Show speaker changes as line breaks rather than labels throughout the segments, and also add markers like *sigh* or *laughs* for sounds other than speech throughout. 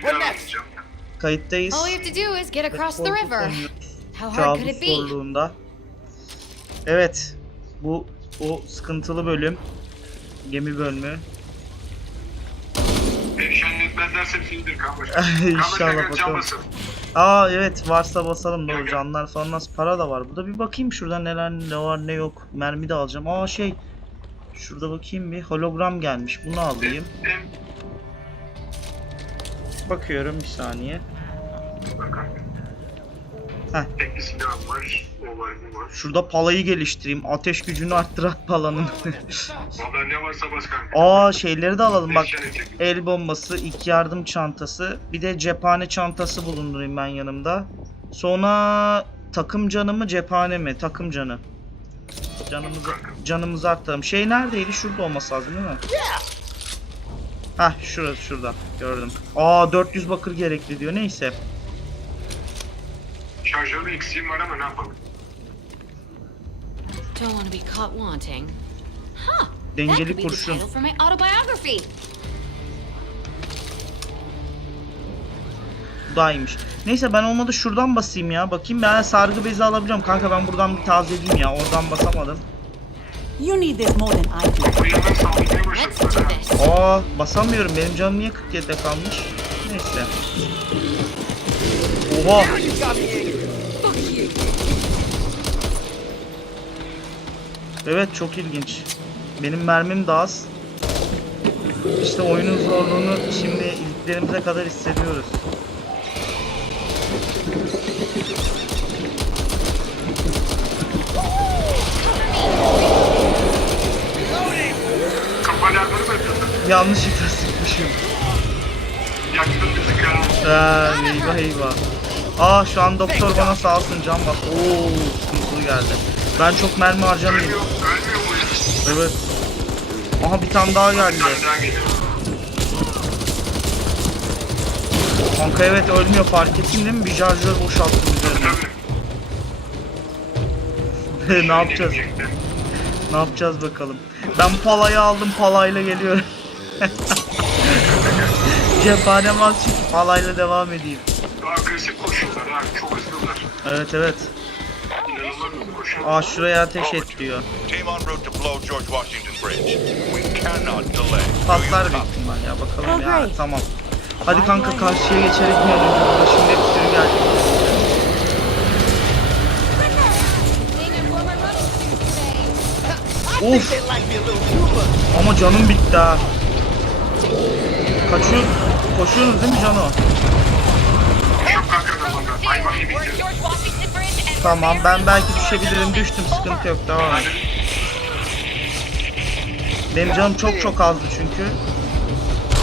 What next?
Kayıttayız.
All we have to do is get across the river. How hard could it be?
zorluğunda. Evet. Bu o sıkıntılı bölüm. Gemi bölümü. *laughs* İnşallah bakalım. Aa evet varsa basalım doğru canlar falan nasıl para da var. Burada bir bakayım şurada neler ne var ne yok. Mermi de alacağım. Aa şey şurada bakayım bir hologram gelmiş. Bunu alayım. Bakıyorum bir saniye. Heh.
Var.
Şurada palayı geliştireyim. Ateş gücünü arttıran palanın. *laughs*
Valla ne varsa bas kanka.
Aa şeyleri de alalım bak. El bombası, ilk yardım çantası, bir de cephane çantası bulundurayım ben yanımda. Sonra takım canı mı cephane mi? Takım canı. Canımızı canımızı arttıralım. Şey neredeydi? Şurada olması lazım değil mi? Hah şurası şurada. Gördüm. Aa 400 bakır gerekli diyor. Neyse.
Şarjörlü eksiğim var ama ne yapalım?
Don't want to be caught wanting. Huh. That
Dengeli kurşun. iyiymiş. Neyse ben olmadı şuradan basayım ya. Bakayım ben sargı bezi alabiliyorum. Kanka ben buradan bir tazeleyeyim ya. Oradan basamadım.
You need this more than I do.
Let's.
Aa basamıyorum. Benim canım niye 47'de kalmış? Neyse. Oha. Evet çok ilginç. Benim mermim de az. İşte oyunun zorluğunu şimdi iliklerimize kadar hissediyoruz.
Yapıyorsun?
Yanlışlıkla sıkmışım.
Yaktın bizi ya.
Ha, eyvah eyvah. Aa şu an doktor bana sağ olsun can bas. Oo sıkıntılı geldi. Ben çok mermi harcamıyorum.
Ölmüyor, ölmüyor bu herif.
Evet. Aha bir tane daha
Bir
geldi.
tane daha geliyor.
Kanka evet ölmüyor fark ettin değil mi? Bir şarjör boşalttım üzerine. *laughs* Ne yapacağız? Ne yapacağız bakalım. Ben palayı aldım palayla geliyorum. *laughs* Cephanem az çünkü palayla devam edeyim.
Agresif koşuyorlar ha. Çok hızlılar.
Evet evet.
İnanılmaz hızlı koşuyorlar.
Aa şuraya ateş et diyor. Patlar büyük ihtimal ya bakalım ya
Alright.
tamam. Hadi kanka karşıya geçerek mi önce şimdi bir sürü geldi. Of ama canım bitti ha. Kaçıyor, koşuyorsunuz değil mi Cano? Tamam ben belki düşebilirim düştüm sıkıntı yok devam. Benim canım çok çok azdı çünkü.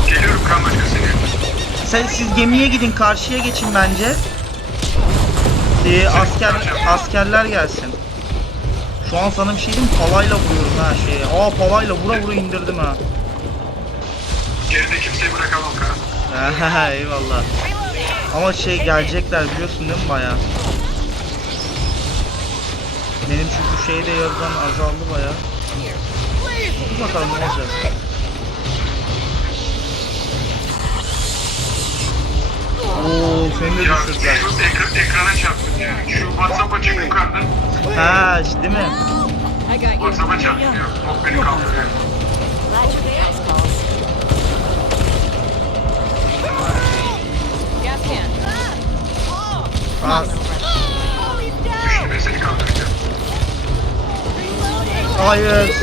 Geliyorum kan başkası.
Sen, siz gemiye gidin karşıya geçin bence. Ee, asker askerler gelsin. Şu an sana bir şey diyeyim mi? Palayla vuruyorum ha şeye. Aa palayla vura vura indirdim ha.
Geride kimseyi bırakamam kan.
Eyvallah. Ama şey gelecekler biliyorsun değil mi baya? Benim çünkü şey de yarıdan azaldı baya. Dur bakalım ne olacak. Oo seni de düşürdüler.
şu ekran, ekrana çarptım ya. Şu WhatsApp'a çık yukarıdan.
Ha işte değil mi?
WhatsApp'a çarptım ya. Bok beni kaldırıyor.
Hayır.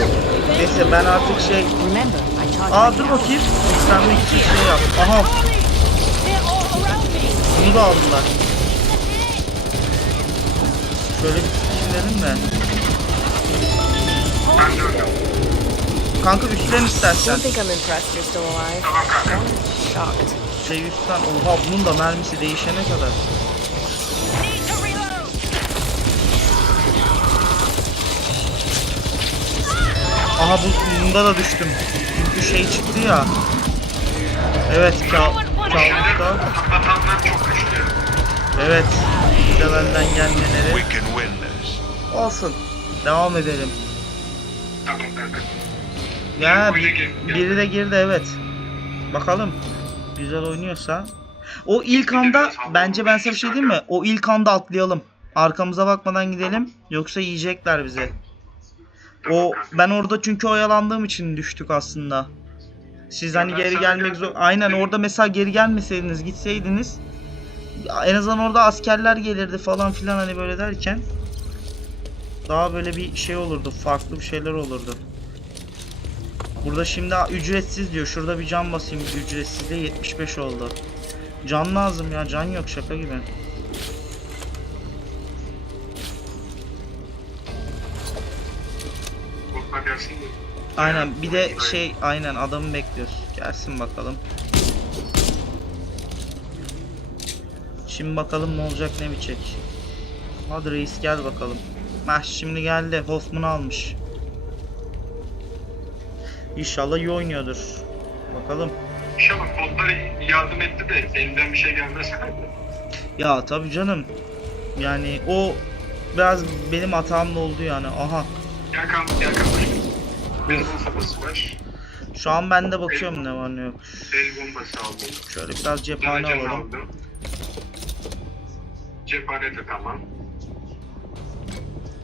Neyse ben artık şey... Aa dur bakayım. Yükselmek için şey yap. Aha bunu da aldılar. Şöyle bir sikimlerim de.
De.
Kanka üstlen istersen. Şey üstten. Oha bunun da mermisi değişene kadar. Aha bu bunda da düştüm. Çünkü şey çıktı ya. Evet ka kabukta.
Patlatanlar çok güçlü.
Evet. De benden gelmeleri. Olsun. Devam edelim. Ya biri de girdi evet. Bakalım. Güzel oynuyorsa. O ilk anda bence ben size bir şey diyeyim mi? O ilk anda atlayalım. Arkamıza bakmadan gidelim. Yoksa yiyecekler bizi. O ben orada çünkü oyalandığım için düştük aslında. Siz hani geri gelmek zor. Aynen orada mesela geri gelmeseydiniz gitseydiniz en azından orada askerler gelirdi falan filan hani böyle derken daha böyle bir şey olurdu. Farklı bir şeyler olurdu. Burada şimdi ücretsiz diyor. Şurada bir can basayım ücretsiz de 75 oldu. Can lazım ya. Can yok şaka gibi. Aynen bir de şey aynen adamı bekliyoruz. Gelsin bakalım. Şimdi bakalım ne olacak ne bitecek. Hadi reis gel bakalım. Heh şimdi geldi. Hoffman almış. İnşallah iyi oynuyordur. Bakalım.
İnşallah kodları yardım etti de elinden bir şey gelmez. *laughs*
Ya tabii canım. Yani o biraz benim hatamla oldu yani. Aha.
Gel kan, var.
Şu an ben de bakıyorum ne var ne yok.
El bombası aldım.
Şöyle biraz cephane alalım.
aldım. Cephane de tamam.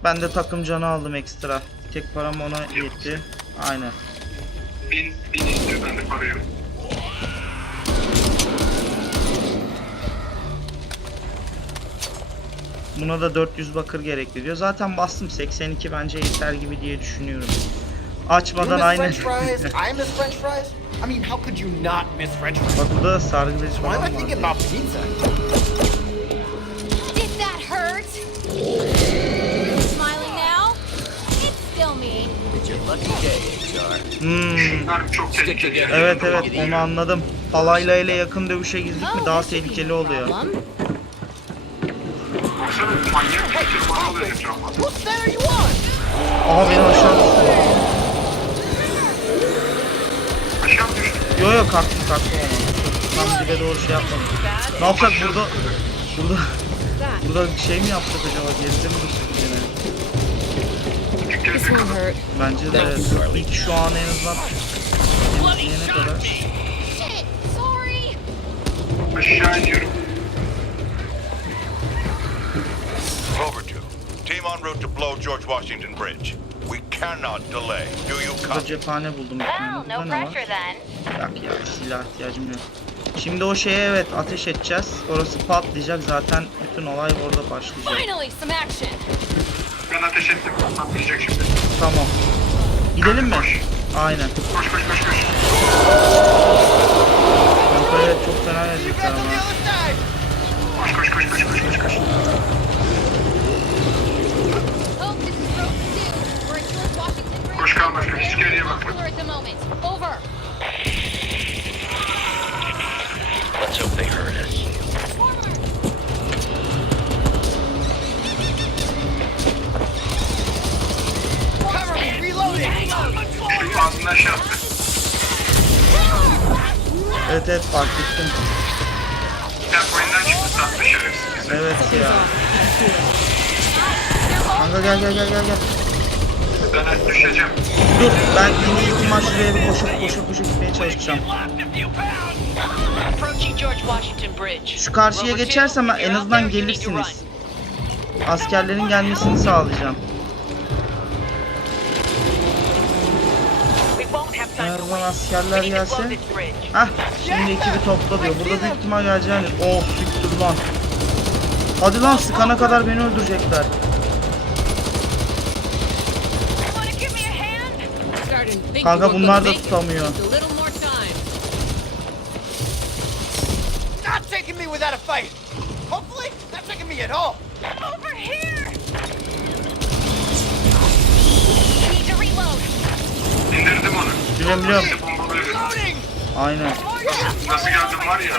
Ben de takım canı aldım ekstra. Tek param ona yetti. Aynen.
Bin, bin istiyor ben de para yok.
Buna da 400 bakır gerekli diyor. Zaten bastım 82 bence yeter gibi diye düşünüyorum. Açmadan
miss
aynı.
French fries? I miss French fries. I mean, how could you not miss French fries?
Bak burada da sargı bezi
Why
falan
am I thinking
var.
about pizza?
Did that hurt? Smiling now? It's still me.
It's your lucky day, HR.
Hmm.
Çok tehlikeli.
Evet evet onu anladım. Palayla ile yakın dövüşe girdik mi
Oh,
daha
this should be
tehlikeli oluyor.
problem.
Baksana manyak bir tırmanma
you?
Aha beni aşağı düştü. Yo yo kalktım kalktım ama. Tam dibe doğru şey yapmadım. Ne yapsak burada burada burada şey mi yaptık acaba geride mi düştük yine? Bence de ilk şu an en azından temizleyene kadar.
Shit, sorry.
Aşağı iniyorum.
Clover 2. Team en route to blow George Washington Bridge. Cannot delay. Do you
Burada cephane buldum
Well, no pressure then.
Yok ya silah ihtiyacım yok. Şimdi o şeye evet ateş edeceğiz. Orası patlayacak zaten bütün olay orada başlayacak.
Finally, some action.
Ben ateş ettim. Patlayacak şimdi.
Tamam. Gidelim mi?
Koş.
Aynen.
Koş koş koş koş.
Kanka evet çok fena gelecekler ama.
Koş koş koş koş koş koş koş.
Oh, this is Road 2. We're at George Washington Bridge.
Koş kalma hiç geriye bakma.
Let's hope they heard us. Cover me, reloading!
Şu ağzından şey attı.
Evet evet fark ettim.
Tempoyundan çıktı sattı şerefsiz.
Evet ya. Kanka gel gel gel gel gel.
Ben düşeceğim.
Dur ben en iyi ihtimal şuraya bir koşup koşup koşup gitmeye çalışacağım. Şu karşıya geçersem en azından gelirsiniz. Askerlerin gelmesini sağlayacağım. Nereden
wait.
askerler gelse? Hah şimdi ekibi topla diyor. Burada büyük ihtimal geleceğini. Oh siktir lan. Hadi lan sıkana kadar beni öldürecekler.
Wanna give me a hand?
Kanka bunlar da tutamıyor.
Not taking me without a fight! Hopefully, not taking me at all!
Over here. Need to reload.
İndirdim onu.
Biliyorum biliyorum. Aynen.
Nasıl geldim var ya.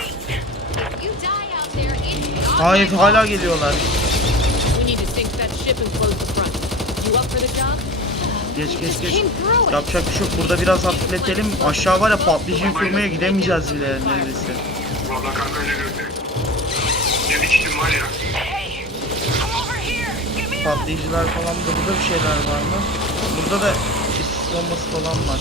Hayır hala geliyorlar.
We need to sink that ship and close the front. You up for the job?
Geç geç geç. Yapacak bir şey yok. Burada biraz hafifletelim. Aşağı var ya patlayıcıyı kurmaya gidemeyeceğiz bile neredeyse.
Valla kanka öyle görünüyor. Ne biçtim var ya.
Hey, come over here. Give me
Patlayıcılar falan da burada bir şeyler var mı? Burada da sis bombası falan var.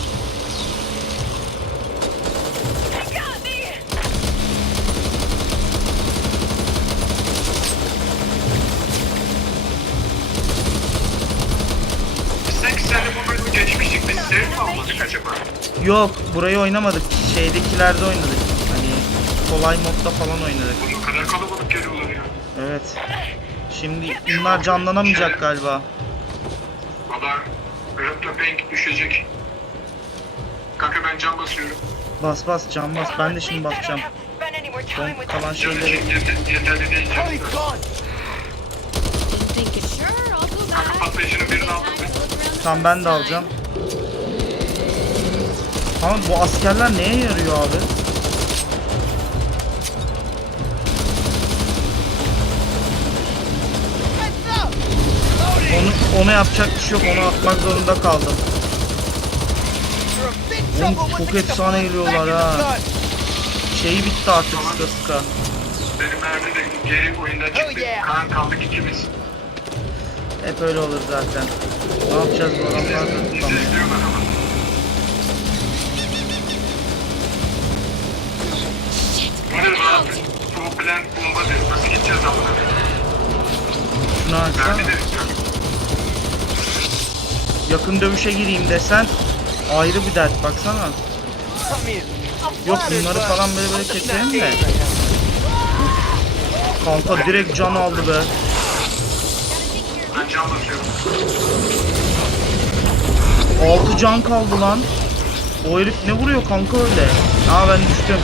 Yok burayı oynamadık. Şeydekilerde oynadık. Hani kolay modda falan oynadık.
Bu kadar kalabalık geliyorlar ya.
Evet. Şimdi bunlar canlanamayacak galiba.
Valla Raptor düşecek. Kanka ben cam basıyorum.
Bas bas can bas. Ben de şimdi basacağım. Son kalan şeyleri
yeterli değil. Kanka patlayıcının birini aldım.
Tamam ben de alacağım.
Time.
Ama bu askerler neye yarıyor abi? Onu, ona yapacak bir şey yok. Onu atmak zorunda kaldım. Oğlum çok efsane geliyorlar ha. Şeyi bitti artık sıka sıka.
Benim mermi de geri oyundan çıktı.
Oh yeah.
Kaan kaldık ikimiz.
Hep öyle olur zaten. Ne yapacağız bu adamlar da.
İzliyorlar ama. Bu ne rahat? Bu plant bomba diyor. Nasıl gideceğiz amına?
Şunu.
Mermi de.
Yakın dövüşe gireyim desen ayrı bir dert baksana. Yok bunları falan böyle böyle keselim de. Kanka direkt can aldı be.
Ben cam basıyorum.
6 can kaldı lan. O herif ne vuruyor kanka öyle? Aa ben düştüm.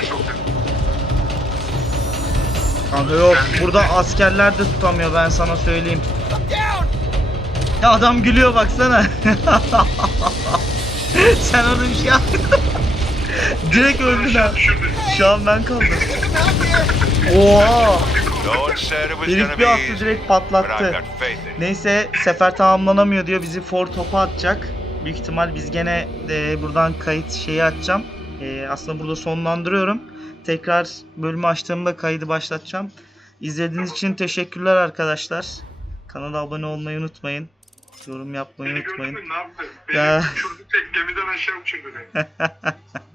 Soktu.
Kanka yok burada askerler de tutamıyor ben sana söyleyeyim. Ya adam gülüyor baksana. *laughs* Sen orada bir şey yap. *laughs* Direkt.
Düşürdü.
Şu an ben kaldım. Oha. Herif bir attı direkt patlattı. Neyse sefer tamamlanamıyor diyor bizi for topa atacak. Büyük ihtimal biz gene e, buradan kayıt şeyi açacağım. E, aslında burada sonlandırıyorum. Tekrar bölümü açtığımda kaydı başlatacağım. İzlediğiniz için teşekkürler arkadaşlar. Kanala abone olmayı unutmayın. Yorum yapmayı
Beni gördün
unutmayın.
mü? Ne yaptı?
Ya.
Beni uçurdu tek gemiden aşağı uçurdu. *laughs*